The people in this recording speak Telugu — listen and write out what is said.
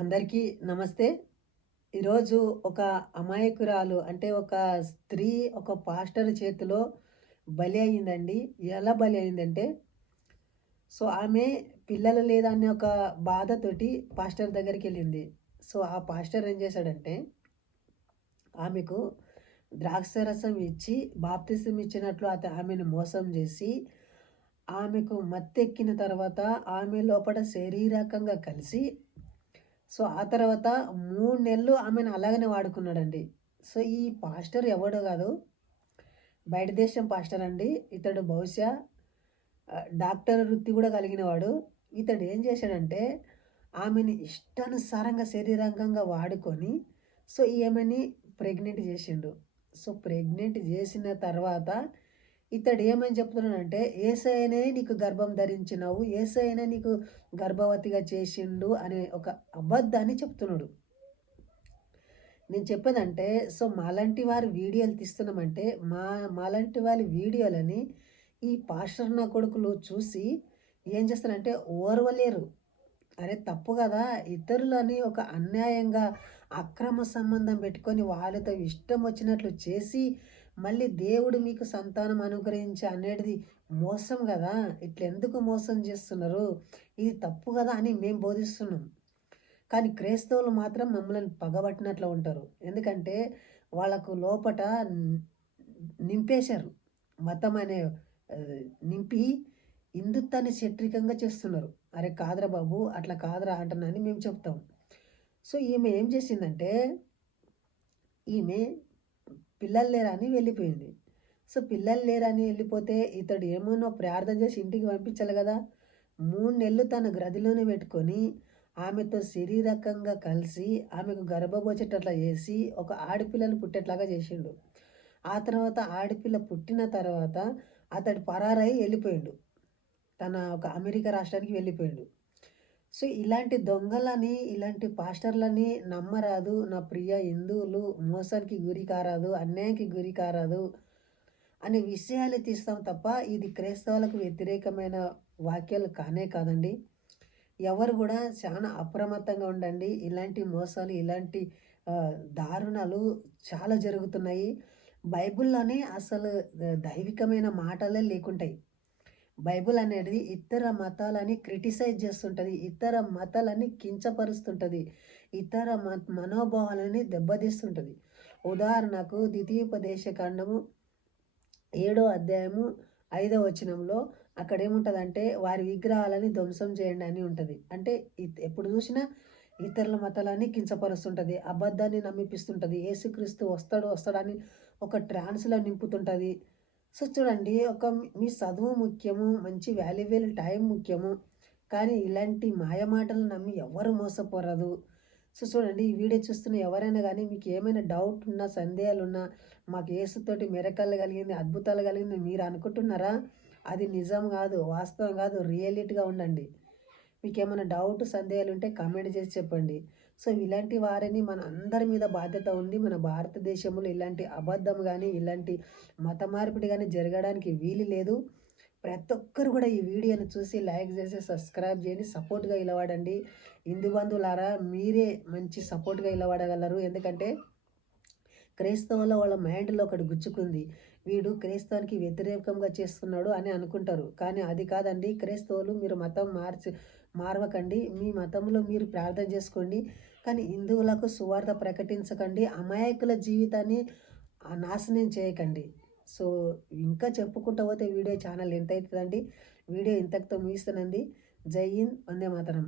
అందరికీ నమస్తే. ఈరోజు ఒక అమాయకురాలు అంటే ఒక స్త్రీ ఒక పాస్టర్ చేతిలో బలి అయిందండి. ఎలా బలి అయిందంటే, ఆమె పిల్లలు లేదనే ఒక బాధతోటి పాస్టర్ దగ్గరికెళ్ళింది. ఆ పాస్టర్ ఏం చేశాడంటే, ఆమెకు ద్రాక్షారసం ఇచ్చి బాప్తిసం ఇచ్చినట్లు ఆమెను మోసం చేసి, ఆమెకు మత్తెక్కిన తర్వాత ఆమె లోపట శారీరకంగా కలిసి ఆ తర్వాత 3 నెలలు ఆమెను అలాగనే వాడుకున్నాడండి. ఈ పాస్టర్ ఎవడో గాదు. బయట దేశం పాస్టర్ అండి. ఇతడు బహుశా డాక్టర్ వృత్తి గూడా కలిగినవాడు. ఇతడు ఏం చేశాడంటే, ఆమెని ఇష్టానుసారంగా శారీరకంగా వాడుకొని ఈమెని ప్రెగ్నెంట్ చేసిండు. ప్రెగ్నెంట్ చేసిన తర్వాత ఇతడు ఏమని చెప్తున్నాడంటే, యేసయ్యనే నీకు గర్భం ధరించినావు, యేసయ్యనే నీకు గర్భవతిగా చేసిండు అనే ఒక అబద్ధాన్ని చెప్తున్నాడు. నేను చెప్పేదంటే మాలాంటి వారు వీడియోలు తీస్తున్నామంటే మాలాంటి వాళ్ళ వీడియోలని ఈ పాస్టర్ నా కొడుకులు చూసి ఏం చేస్తారంటే ఓర్వలేరు. అరే తప్పు కదా! ఇతరులని ఒక అన్యాయంగా అక్రమ సంబంధం పెట్టుకొని వాళ్ళతో ఇష్టం వచ్చినట్లు చేసి మళ్ళీ దేవుడు మీకు సంతానం అనుగ్రహించి అనేది మోసం కదా! ఇట్లెందుకు మోసం చేస్తున్నారు? ఇది తప్పు కదా అని మేము బోధిస్తున్నాం. కానీ క్రైస్తవులు మాత్రం మమ్మల్ని పగబట్టినట్లు ఉంటారు. ఎందుకంటే వాళ్ళకు లోపట నింపేశారు. మతం అనే నింపి హిందుత్వాన్ని చిత్రీకంగా చేస్తున్నారు. అరే కాదురా బాబు అట్లా కాదురా అంటున్నానని మేము చెప్తాం. ఈమె ఏం చేసిందంటే, ఈమె పిల్లలు లేరని వెళ్ళిపోయింది. పిల్లలు లేరని వెళ్ళిపోతే ఇతడు ఏమోనో ప్రార్థన చేసి ఇంటికి పంపించాలి కదా! 3 నెలలు తన గదిలోనే పెట్టుకొని ఆమెతో శారీరకంగా కలిసి ఆమెకు గర్భమొచ్చేటట్లా చేసి ఒక ఆడపిల్లను పుట్టేట్లాగా చేసిండు. ఆ తర్వాత ఆడపిల్ల పుట్టిన తర్వాత అతడు పరారై వెళ్ళిపోయిండు. తన ఒక అమెరికా రాష్ట్రానికి వెళ్ళిపోయిండు. ఇలాంటి దొంగలని, ఇలాంటి పాస్టర్లని నమ్మరాదు. నా ప్రియ హిందువులు మోసానికి గురి కారాదు, అన్యాయానికి గురి కారాదు అనే విషయాలు తీస్తాం తప్ప ఇది క్రైస్తవులకు వ్యతిరేకమైన వాక్యాలు కానే కాదండి. ఎవరు కూడా చాలా అప్రమత్తంగా ఉండండి. ఇలాంటి మోసాలు, ఇలాంటి దారుణాలు చాలా జరుగుతున్నాయి. బైబిల్‌లోనే అసలు దైవికమైన మాటలే లేకుంటాయి. బైబిల్ అనేది ఇతర మతాలని క్రిటిసైజ్ చేస్తుంటది. ఇతర మతాలని కించపరుస్తుంటది. ఇతర మనోభావాలని దెబ్బతీస్తుంటది. ఉదాహరణకు ద్వితీయోపదేశ కాండము 7వ అధ్యాయము 5వ వచనంలో అక్కడేముంటదంటే వారి విగ్రహాలని ధ్వంసం చేయండి అని ఉంటది. అంటే ఎప్పుడు చూసినా ఇతరుల మతాలని కించపరుస్తుంటది. అబద్ధాన్ని నమ్మిపిస్తుంటది. యేసుక్రీస్తు వస్తాడని ఒక ట్రాన్స్‌లో నింపుతుంటది. చూడండి మీ చదువు ముఖ్యము. మంచి వాల్యుబుల్ టైం ముఖ్యము. కానీ ఇలాంటి మాయమాటలు నమ్మి ఎవ్వరు మోసపోరాదు. చూడండి ఈ వీడియో చూస్తున్న ఎవరైనా గానీ మీకు ఏమైనా డౌట్ ఉన్నా, సందేహాలున్నా మాకు యేసుతోటి మిరకలు కలిగింది, అద్భుతాలు కలిగింది మీరు అనుకుంటున్నారా? అది నిజం గాదు, వాస్తవం గాదు, రియాలిటీగా ఉండండి. మీకేమైనా డౌట్, సందేహాలుంటే కామెంట్ చేసి చెప్పండి. ఇలాంటి వారిని మన అందరి మీద బాధ్యత ఉంది. మన భారతదేశంలో ఇలాంటి అబద్ధం గానీ, ఇలాంటి మత మార్పిడి గానీ జరగడానికి వీలు లేదు. ప్రతి ఒక్కరు కూడా ఈ వీడియోని చూసి లైక్ చేసి, సబ్స్క్రైబ్ చేయండి. సపోర్ట్‌గా నిలబడండి. హిందూ బంధువులారా మీరే మంచి సపోర్ట్‌గా నిలబడగలరు. ఎందుకంటే క్రైస్తవుల వాళ్ళ మైండ్‌లో ఒకటి గుచ్చుకుంది. వీడు క్రైస్తవానికి వ్యతిరేకంగా చేస్తున్నాడు అని అనుకుంటారు. కానీ అది కాదండి. క్రైస్తవులు మీరు మతం మారవకండి. మీ మతంలో మీరు ప్రార్థన చేసుకోండి. కానీ హిందువులకు సువార్త ప్రకటించకండి. అమాయకుల జీవితాన్ని నాశనం చేయకండి. సో, ఇంకా చెప్పుకుంటూ పోతే వీడియో చాలా లెంత్ అవుతదండి. వీడియో ఇంతటితో ముగిస్తానండి. జై హింద్. వందే మాతరం.